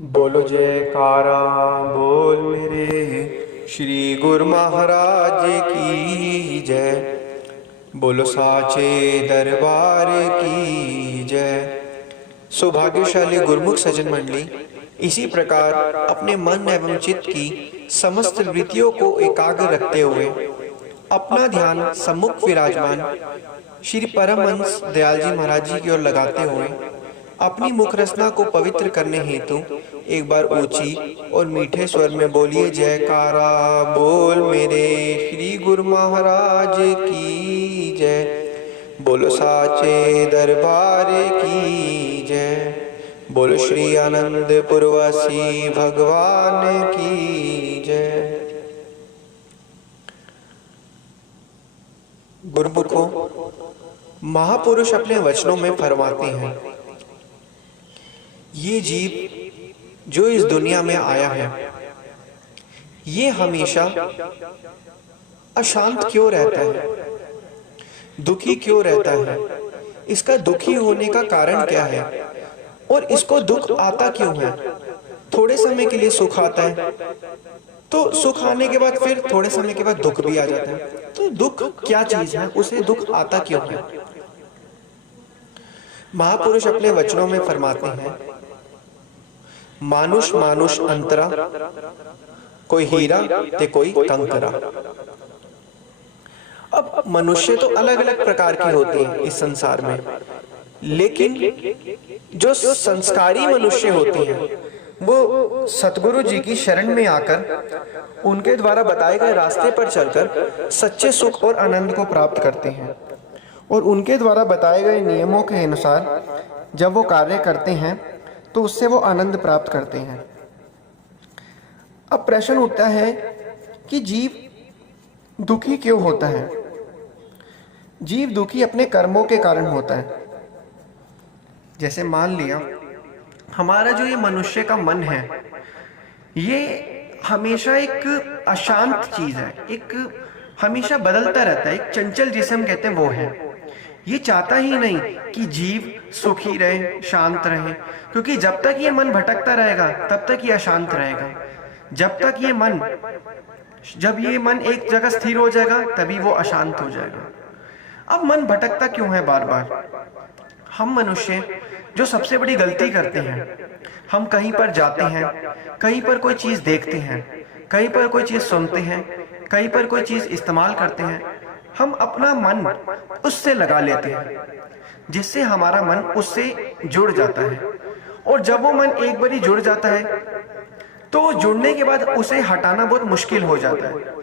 बोलो जयकारा बोल मेरे श्री गुरु महाराज की जय। बोलो साचे दरबार की जय। सौभाग्यशाली गुरुमुख सज्जन मंडली, इसी प्रकार अपने मन एवं चित्त की समस्त वृत्तियों को एकाग्र रखते हुए अपना ध्यान सम्मुख विराजमान श्री परमहंस दयाल जी महाराज जी की ओर लगाते हुए अपनी मुख रचना को पवित्र करने हेतु एक बार ऊंची और मीठे स्वर में बोलिए जयकारा बोल मेरे श्री गुरु महाराज की जय। बोलो साचे दरबार की जय। बोलो श्री आनंदपुरवासी भगवान की जय। गुरुमुखों, महापुरुष अपने वचनों में फरमाते हैं, ये जीव जो इस दुनिया में आया है ये हमेशा अशांत क्यों रहता है, दुखी क्यों रहता है, इसका दुखी होने का कारण क्या है और इसको दुख आता क्यों है। थोड़े समय के लिए सुख आता है तो सुख आने के बाद फिर थोड़े समय के बाद दुख भी आ जाता है। तो दुख क्या चीज है, उसे दुख आता क्यों है। महापुरुष अपने वचनों में फरमाते हैं, मानुष मानुष अंतरा, कोई हीरा ते कोई कंकरा। अब मनुष्य तो अलग अलग प्रकार के होते हैं इस संसार में, लेकिन जो संस्कारी मनुष्य होते हैं वो सतगुरु जी की शरण में आकर उनके द्वारा बताए गए रास्ते पर चलकर सच्चे सुख और आनंद को प्राप्त करते हैं और उनके द्वारा बताए गए नियमों के अनुसार जब वो कार्य करते हैं तो उससे वो आनंद प्राप्त करते हैं। अब प्रश्न उठता है कि जीव दुखी क्यों होता है। जीव दुखी अपने कर्मों के कारण होता है। जैसे मान लिया हमारा जो ये मनुष्य का मन है ये हमेशा एक अशांत चीज है, एक हमेशा बदलता रहता है, एक चंचल जिसे हम कहते हैं वो है। ये चाहता ही नहीं कि जीव सुखी रहे, शांत रहे, क्योंकि जब तक ये मन भटकता रहेगा तब तक ये अशांत रहेगा। जब ये मन एक जगह स्थिर हो जाएगा तभी वो अशांत हो जाएगा। अब मन भटकता क्यों है बार बार। हम मनुष्य जो सबसे बड़ी गलती करते हैं, हम कहीं पर जाते हैं, कहीं पर कोई चीज देखते हैं, कहीं पर कोई चीज सुनते हैं, कहीं पर कोई चीज इस्तेमाल करते हैं, हम अपना मन उससे लगा लेते हैं जिससे हमारा मन उससे जुड़ जाता है। और जब वो मन एक बारी जुड़ जाता है तो जुड़ने के बाद उसे हटाना बहुत मुश्किल हो जाता है।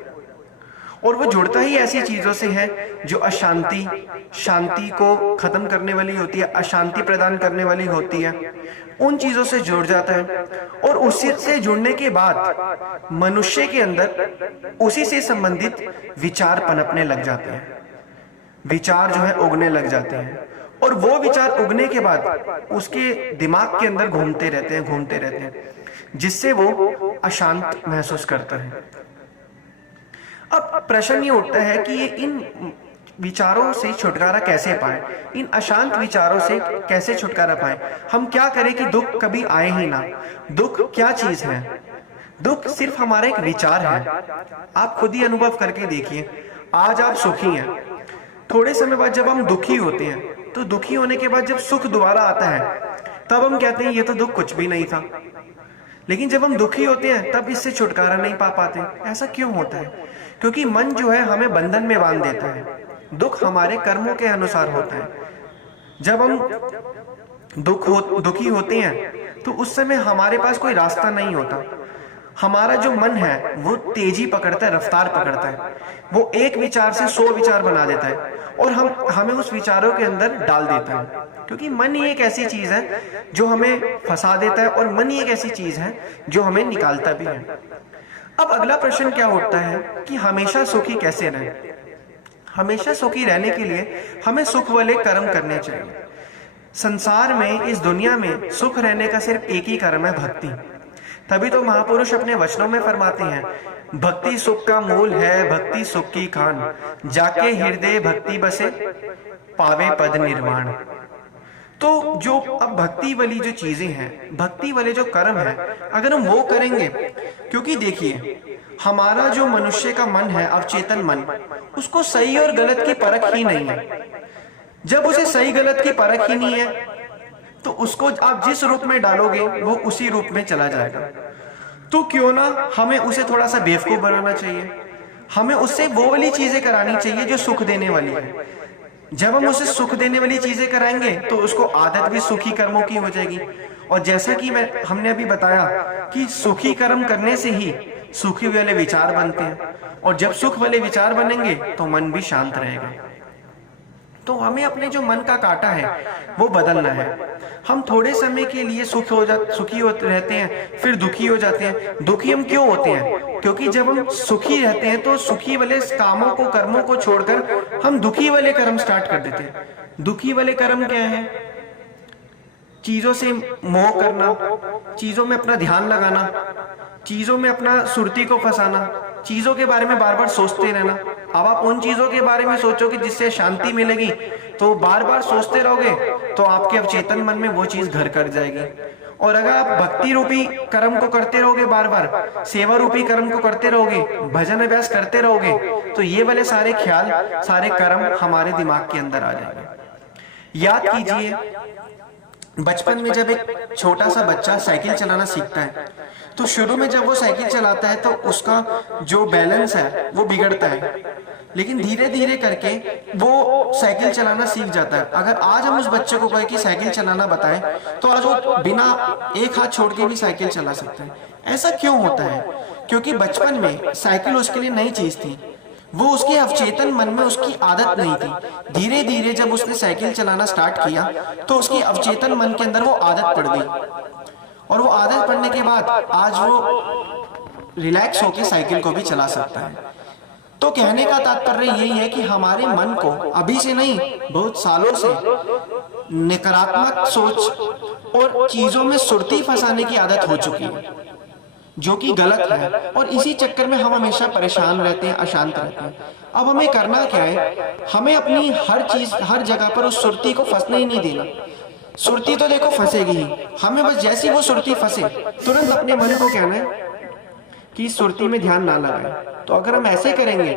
और वो जुड़ता ही ऐसी चीजों से है जो शांति को खत्म करने वाली होती है, अशांति प्रदान करने वाली होती है। उन चीजों से जुड़ जाता है और उसी से जुड़ने के बाद मनुष्य के अंदर उसी से संबंधित विचार पनपने लग जाते हैं, विचार जो है उगने लग जाते हैं। और वो विचार उगने के बाद उसके दिमाग के अंदर घूमते रहते हैं, जिससे वो अशांत महसूस करता है। अब प्रश्न ये उठता है कि ये इन विचारों से छुटकारा कैसे पाए, इन अशांत विचारों से कैसे छुटकारा पाए। हम क्या करें कि दुख कभी आए ही ना। दुख क्या चीज है, दुख सिर्फ हमारा एक विचार है। आप खुद ही अनुभव करके देखिए, आज आप सुखी हैं, थोड़े समय बाद जब हम दुखी होते हैं तो दुखी होने के बाद जब सुख दोबारा आता है तब हम कहते हैं ये तो दुख कुछ भी नहीं था। लेकिन जब हम दुखी होते हैं तब इससे छुटकारा नहीं पा पाते। ऐसा क्यों होता है? क्योंकि मन जो है हमें बंधन में बांध देता है। दुख हमारे कर्मों के अनुसार होता है। जब हम दुखी होते हैं तो उस समय हमारे पास कोई रास्ता नहीं होता। हमारा जो मन है वो तेजी पकड़ता है, रफ्तार पकड़ता है। वो एक विचार से 100 विचार बना देता है और हमें उस विचारों के अंदर डाल देता है। क्योंकि मन ही एक ऐसी चीज है जो हमें फंसा देता है और मन ही एक ऐसी चीज है जो हमें निकालता भी है। अब अगला प्रश्न क्या उठता है कि हमेशा सुखी कैसे रहें। हमेशा सुखी रहने के लिए हमें सुख वाले कर्म करने चाहिए। संसार में, इस दुनिया में सुख रहने का सिर्फ एक ही कर्म है, भक्ति। तभी तो महापुरुष अपने वचनों में फरमाते हैं, भक्ति सुख का मूल है, भक्ति सुख की खान, जाके हृदय भक्ति बसे, पावे पद निर्वाण। तो जो अब भक्ति वाली जो चीजें हैं, भक्ति वाले जो कर्म है, अगर हम वो करेंगे, क्योंकि देखिए हमारा जो मनुष्य का मन है, अवचेतन मन, उसको सही और गलत की परख ही नहीं है। जब उसे सही गलत की परख ही नहीं है तो उसको आप जिस रूप में डालोगे वो उसी रूप में चला जाएगा। तो क्यों ना हमें उसे थोड़ा सा बेवकूफ बनाना चाहिए, हमें उससे वो वाली चीजें करानी चाहिए जो सुख देने वाली है। जब हम उसे सुख देने वाली चीजें कराएंगे तो उसको आदत भी सुखी कर्मों की हो जाएगी। और जैसा कि हमने अभी बताया कि सुखी कर्म करने से ही सुखी वाले विचार बनते हैं, और जब सुख वाले विचार बनेंगे तो मन भी शांत रहेगा। तो हमें अपने जो मन का कांटा है वो बदलना है। हम थोड़े समय के लिए सुखी रहते हैं, फिर दुखी हो जाते हैं। दुखी हम क्यों होते हैं? क्योंकि जब हम सुखी रहते हैं तो सुखी वाले कामों को, कर्मों को छोड़कर हम दुखी वाले कर्म स्टार्ट कर देते हैं। दुखी वाले कर्म क्या है? चीजों से मोह करना, चीजों में अपना ध्यान लगाना, चीजों में अपना सुरती को फंसाना, चीजों के बारे में बार बार सोचते रहना। अब आप उन चीजों के बारे में सोचोगे जिससे शांति मिलेगी, तो बार बार सोचते रहोगे तो आपके अवचेतन मन में वो चीज घर कर जाएगी। और अगर आप भक्ति रूपी कर्म को करते रहोगे, बार बार सेवा रूपी कर्म को करते रहोगे, भजन अभ्यास करते रहोगे, तो ये वाले सारे ख्याल, सारे कर्म हमारे दिमाग के अंदर आ जाएंगे। याद कीजिए, बचपन में जब एक छोटा सा बच्चा साइकिल चलाना सीखता है तो शुरू में जब वो साइकिल चलाता है तो उसका जो बैलेंस है वो बिगड़ता है, लेकिन धीरे धीरे करके वो साइकिल चलाना सीख जाता है। अगर आज हम उस बच्चे को कहें कि साइकिल चलाना बताएं तो आज वो बिना एक हाथ छोड़ के भी साइकिल चला सकता है। ऐसा क्यों होता है? क्योंकि बचपन में साइकिल उसके लिए नई चीज थी, वो उसके अवचेतन मन में उसकी आदत नहीं थी। धीरे धीरे जब उसने साइकिल चलाना स्टार्ट किया तो उसकी अवचेतन मन के अंदर वो आदत पड़ गई, और वो आदत पड़ने के बाद आज वो रिलैक्स होकर साइकिल को भी चला सकता है। तो कहने का तात्पर्य यही है कि हमारे मन को अभी से नहीं, बहुत सालों से नकारात्मक सोच और चीजों में सुर्ती फंसाने की आदत हो चुकी है, जो कि गलत है। और इसी चक्कर में हम हमेशा परेशान रहते हैं, अशांत रहते हैं। अब हमें करना क्या है? हमें अपनी हर चीज, हर जगह पर उस सुर्ती को फंसने ही नहीं देना। सुरती तो देखो फंसेगी ही, हमें बस जैसी वो सुरती फंसे तुरंत अपने मन को कहना है कि सुरती में ध्यान ना लगाए। तो अगर हम ऐसे करेंगे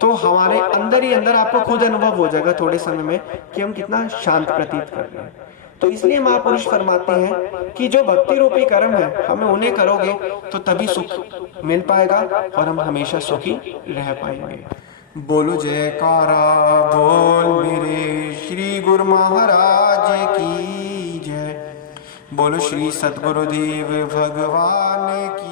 तो हमारे अंदर ही अंदर आपको खुद अनुभव हो जाएगा थोड़े समय में कि हम कितना शांत प्रतीत कर रहे हैं। तो इसलिए महापुरुष फरमाते हैं कि जो भक्ति रूपी कर्म है, हमें उन्हें करोगे तो तभी सुख मिल पाएगा और हम हमेशा सुखी रह पाएंगे। बोलो जयकारा बोल मेरे श्री गुरु महाराज की जय। बोलो श्री सद्गुरुदेव भगवान की।